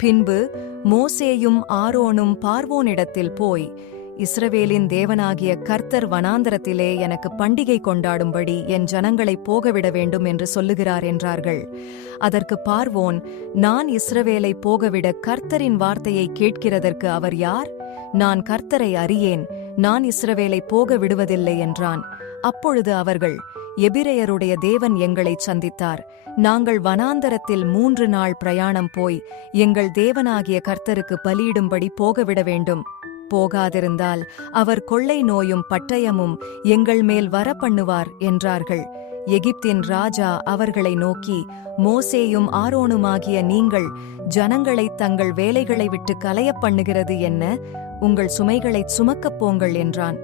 பின்பு மோசேயும் ஆரோனும் பார்வோனிடத்தில் போய் இஸ்ரவேலின் தேவனாகிய கர்த்தர் வனாந்தரத்திலே எனக்கு பண்டிகை கொண்டாடும்படி என் ஜனங்களை போகவிட வேண்டும் என்று சொல்லுகிறார் என்றார்கள். அதற்கு பார்வோன் நான் இஸ்ரவேலை போகவிட கர்த்தரின் வார்த்தையை கேட்கிறதற்கு அவர் யார்? நான் கர்த்தரை அறியேன் நான் இஸ்ரவேலை போக விடுவதில்லை என்றான். அப்பொழுது அவர்கள் எபிரையருடைய தேவன் எங்களைச் சந்தித்தார். நாங்கள் வனாந்தரத்தில் மூன்று நாள் பிரயாணம் போய் எங்கள் தேவனாகிய கர்த்தருக்கு பலியிடும்படி போகவிட வேண்டும். போகாதிருந்தால் அவர் கொள்ளை நோயும் பட்டயமும் எங்கள் மேல் வர பண்ணுவார் என்றார்கள். எகிப்தின் ராஜா அவர்களை நோக்கி மோசேயும் ஆரோனுமாகிய நீங்கள் ஜனங்களை தங்கள் வேலைகளை விட்டு கலையப் பண்ணுகிறது என்ன? உங்கள் சுமைகளைச் சுமக்கப் போங்கள் என்றான்.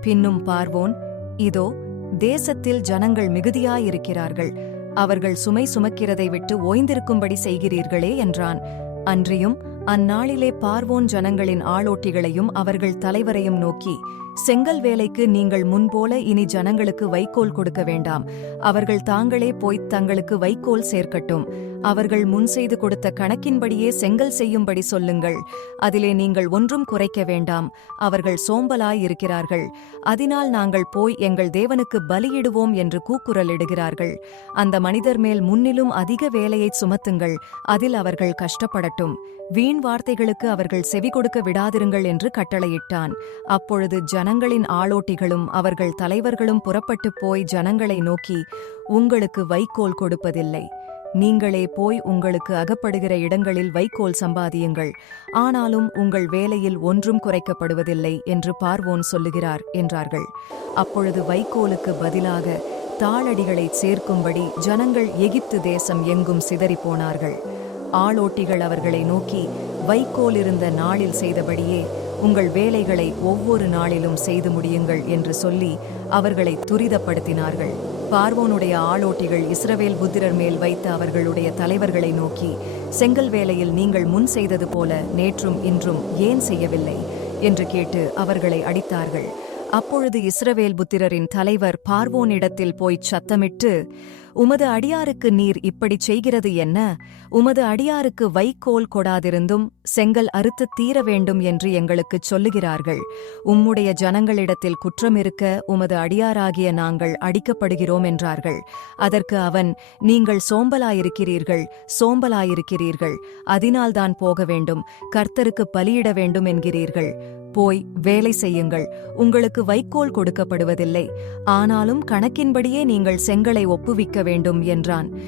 பின்னும் பார்வோன் இதோ தேசத்தில் ஜனங்கள் மிகுதியாயிருக்கிறார்கள். அவர்கள் சுமை சுமக்கிறதை விட்டு ஓய்ந்திருக்கும்படி செய்கிறீர்களே என்றான். அன்றியும் அந்நாளிலே பார்வோன் ஜனங்களின் ஆளோட்டிகளையும் அவர்கள் தலைவரையும் நோக்கி செங்கல் வேலைக்கு நீங்கள் முன்போல இனி ஜனங்களுக்கு வைக்கோல் கொடுக்க வேண்டாம். அவர்கள் தாங்களே போய்த் தங்களுக்கு வைக்கோல் சேர்க்கட்டும். அவர்கள் முன் செய்து கொடுத்த கணக்கின்படியே செங்கல் செய்யும்படி சொல்லுங்கள். அதிலே நீங்கள் ஒன்றும் குறைக்க வேண்டாம். அவர்கள் சோம்பலாய் இருக்கிறார்கள் அதனால் நாங்கள் போய் எங்கள் தேவனுக்கு பலியிடுவோம் என்று கூக்குரலிடுகிறார்கள். அந்த மனிதர் மேல் முன்னிலும் அதிக வேலையைச் சுமத்துங்கள். அதில் அவர்கள் கஷ்டப்படட்டும். வீண் வார்த்தைகளுக்கு அவர்கள் செவி கொடுக்க விடாதிருங்கள் என்று கட்டளையிட்டான். அப்பொழுது ஜனங்களின் ஆளோட்டிகளும் அவர்கள் தலைவர்களும் புறப்பட்டுப் போய் ஜனங்களை நோக்கி உங்களுக்கு வைக்கோல் கொடுப்பதில்லை. நீங்களே போய் உங்களுக்கு அகப்படுகிற இடங்களில் வைக்கோல் சம்பாதியுங்கள். ஆனாலும் உங்கள் வேலையில் ஒன்றும் குறைக்கப்படுவதில்லை என்று பார்வோன் சொல்லுகிறார் என்றார்கள். அப்பொழுது வைக்கோலுக்கு பதிலாக தாளடிகளைச் சேர்க்கும்படி ஜனங்கள் எகிப்து தேசம் எங்கும் சிதறிப் போனார்கள் ஆளோட்டிகள் அவர்களை நோக்கி வைக்கோல் இருந்த நாளில் செய்தபடியே உங்கள் வேலைகளை ஒவ்வொரு நாளிலும் செய்து முடியுங்கள் என்று சொல்லி அவர்களை துரிதப்படுத்தினார்கள். பார்வோனுடைய ஆளோட்டிகள் இஸ்ரவேல் புத்திரர் மேல் வைத்த அவர்களுடைய தலைவர்களை நோக்கி செங்கல் வேலையில் நீங்கள் முன் செய்தது போல நேற்றும் இன்றும் ஏன் செய்யவில்லை என்று கேட்டு அவர்களை அடித்தார்கள். அப்பொழுது இஸ்ரவேல் புத்திரரின் தலைவர் பார்வோனிடத்தில் போய்ச் சத்தமிட்டு உமது அடியாருக்கு நீர் இப்படிச் செய்கிறது என்ன? உமது அடியாருக்கு வைக்கோல் கொடாதிருந்தும் செங்கல் அறுத்து தீர வேண்டும் என்று எங்களுக்குச் சொல்லுகிறார்கள். உம்முடைய ஜனங்களிடத்தில் குற்றம் இருக்க உமது அடியாராகிய நாங்கள் அடிக்கப்படுகிறோம் என்றார்கள். அதற்கு அவன் நீங்கள் சோம்பலாயிருக்கிறீர்கள் சோம்பலாயிருக்கிறீர்கள். அதனால்தான் போக வேண்டும் கர்த்தருக்கு பலியிட வேண்டும் என்கிறீர்கள். போய் வேலை செய்யுங்கள் உங்களுக்கு வைக்கோல் கொடுக்கப்படுவதில்லை. ஆனாலும் கணக்கின்படியே நீங்கள் செங்கலை ஒப்புவிக்க வேண்டும் என்றான்.